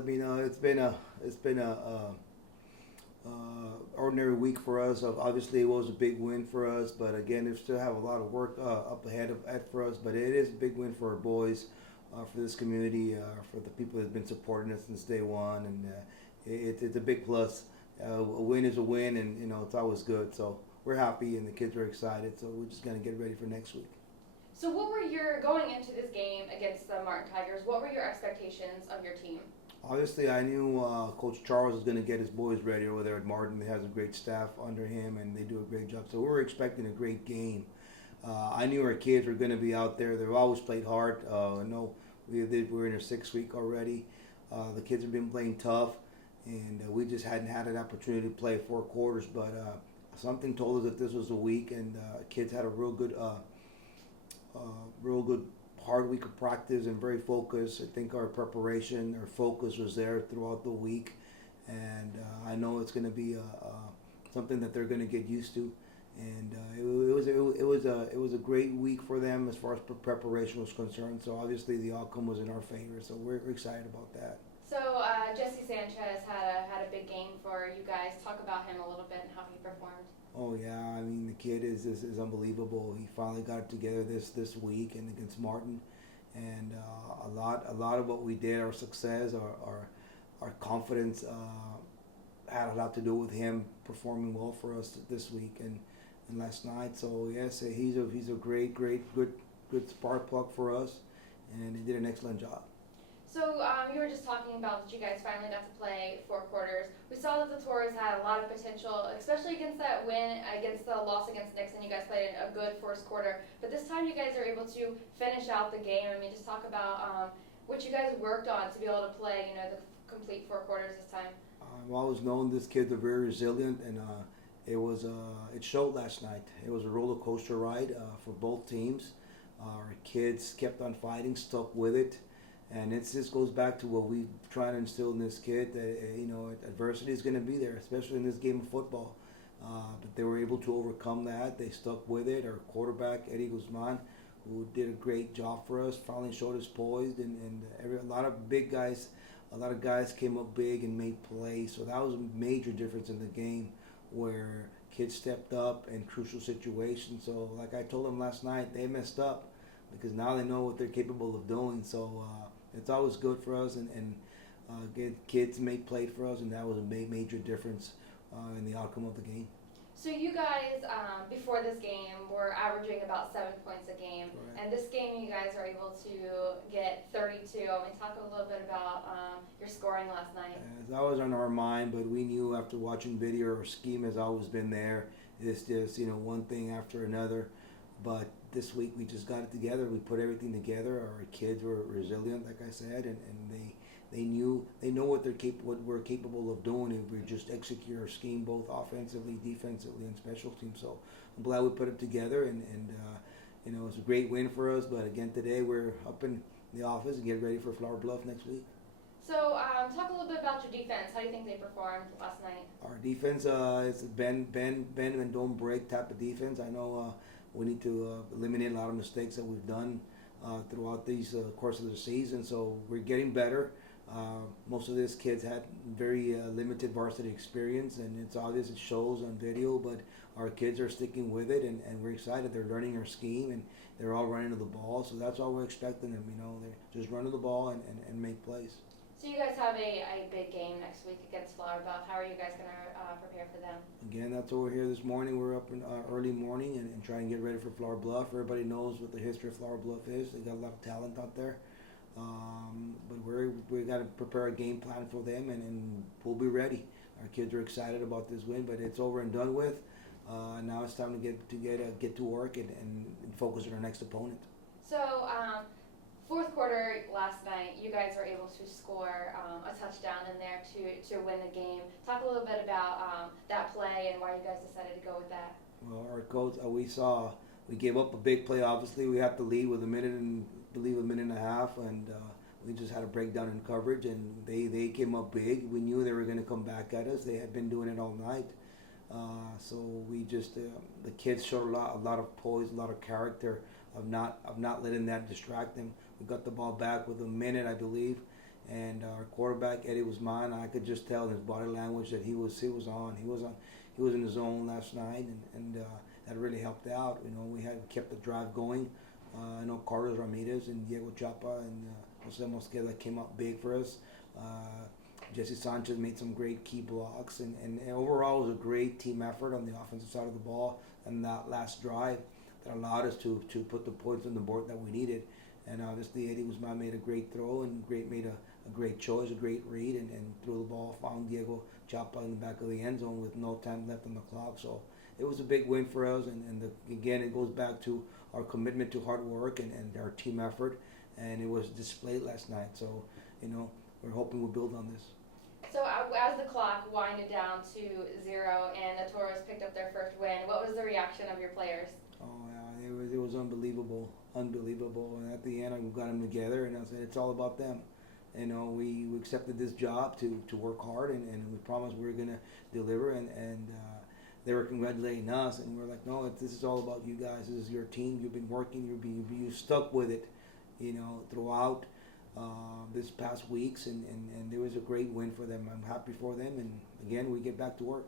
I mean, it's been a ordinary week for us. Obviously, it was a big win for us, but again, we still have a lot of work up ahead for us. But it is a big win for our boys, for this community, for the people that've been supporting us since day one, and it's a big plus. A win is a win, and it's always good. So we're happy, and the kids are excited. So we're just gonna get ready for next week. So what were your, going into this game against the Martin Tigers, what were your expectations of your team? Obviously, I knew Coach Charles was going to get his boys ready over there at Martin. He has a great staff under him, and they do a great job. So we were expecting a great game. I knew our kids were going to be out there. They've always played hard. I know we're in our 6th week already. The kids have been playing tough, and we just hadn't had an opportunity to play 4 quarters. But something told us that this was a week, and kids had a real good hard week of practice and very focused. I think our preparation, our focus was there throughout the week, and I know it's going to be something that they're going to get used to. And it was a great week for them as far as preparation was concerned. So obviously the outcome was in our favor. So we're excited about that. So Jesse Sanchez had a big game for you guys. Talk about him a little bit and how he performed. Oh yeah, I mean the kid is unbelievable. He finally got it together this week and against Martin, and a lot of what we did, our success, our confidence, had a lot to do with him performing well for us this week and last night. So yes, he's a great good spark plug for us, and he did an excellent job. So you were just talking about that you guys finally got to play 4 quarters. We saw that the Tours had a lot of potential, especially against that win, against the loss against Nixon. You guys played a good first quarter. But this time you guys are able to finish out the game. I mean, just talk about what you guys worked on to be able to play, the complete 4 quarters this time. I've always known this kids are very resilient, and it showed last night. It was a roller coaster ride for both teams. Our kids kept on fighting, stuck with it. And it just goes back to what we try to instill in this kid that adversity is going to be there, especially in this game of football. But they were able to overcome that. They stuck with it. Our quarterback Eddie Guzman, who did a great job for us, finally showed us poised, and a lot of guys came up big and made plays. So that was a major difference in the game, where kids stepped up in crucial situations. So like I told them last night, they messed up because now they know what they're capable of doing. So it's always good for us, and kids made play for us, and that was a major difference in the outcome of the game. So you guys, before this game, were averaging about 7 points a game. Right. And this game you guys are able to get 32. I mean, talk a little bit about your scoring last night. It's always on our mind, but we knew after watching video, our scheme has always been there. It's just, one thing after another. But this week we just got it together. We put everything together. Our kids were resilient, like I said, and they know what we're capable of doing if we just execute our scheme both offensively, defensively, and special teams. So I'm glad we put it together, and it's a great win for us. But again, today we're up in the office and get ready for Flower Bluff next week. So talk a little bit about your defense. How do you think they performed last night? Our defense is a bend and don't break type of defense. I know we need to eliminate a lot of mistakes that we've done throughout these course of the season. So we're getting better. Most of these kids had very limited varsity experience, and it's obvious, it shows on video, but our kids are sticking with it, and we're excited. They're learning our scheme, and they're all running to the ball, so that's all we're expecting them. They're just run to the ball and make plays. So you guys have a big game next week against Flower Bluff. How are you guys going to prepare for them? Again, that's why we're here this morning. We're up in early morning and trying to get ready for Flower Bluff. Everybody knows what the history of Flower Bluff is. They got a lot of talent out there. But we got to prepare a game plan for them, and we'll be ready. Our kids are excited about this win, but it's over and done with. Now it's time to get to work and focus on our next opponent. So 4th quarter last night, you guys were able to score a touchdown in there to win the game. Talk a little bit about that play and why you guys decided to go with that. Well, our coach, we gave up a big play. Obviously, we had to lead with a minute and a half, and we just had a breakdown in coverage, and they came up big. We knew they were going to come back at us. They had been doing it all night. So we just the kids showed a lot of poise, a lot of character of not letting that distract them. We got the ball back with a minute, I believe, And our quarterback Eddie Guzman, I could just tell in his body language that he was on. He was in his zone last night, and that really helped out. We had kept the drive going. I know Carlos Ramirez and Diego Chapa and Jose Mosqueda came up big for us. Jesse Sanchez made some great key blocks, and overall it was a great team effort on the offensive side of the ball. And that last drive that allowed us to put the points on the board that we needed. And obviously Eddie Guzman made a great throw and made a great choice, a great read, and threw the ball, found Diego Chapa in the back of the end zone with no time left on the clock. So it was a big win for us, and again, it goes back to our commitment to hard work and our team effort, and it was displayed last night. So, we're hoping we'll build on this. So as the clock winded down to 0 and the Toros picked up their first win, what was the reaction of your players? Oh yeah, it was unbelievable. And at the end, we got them together, and I said it's all about them. We accepted this job to work hard, and we promised we were gonna deliver, and they were congratulating us, and we're like, no, this is all about you guys. This is your team. You've been working. You stuck with it, throughout this past weeks, and it was a great win for them. I'm happy for them, and again, we get back to work.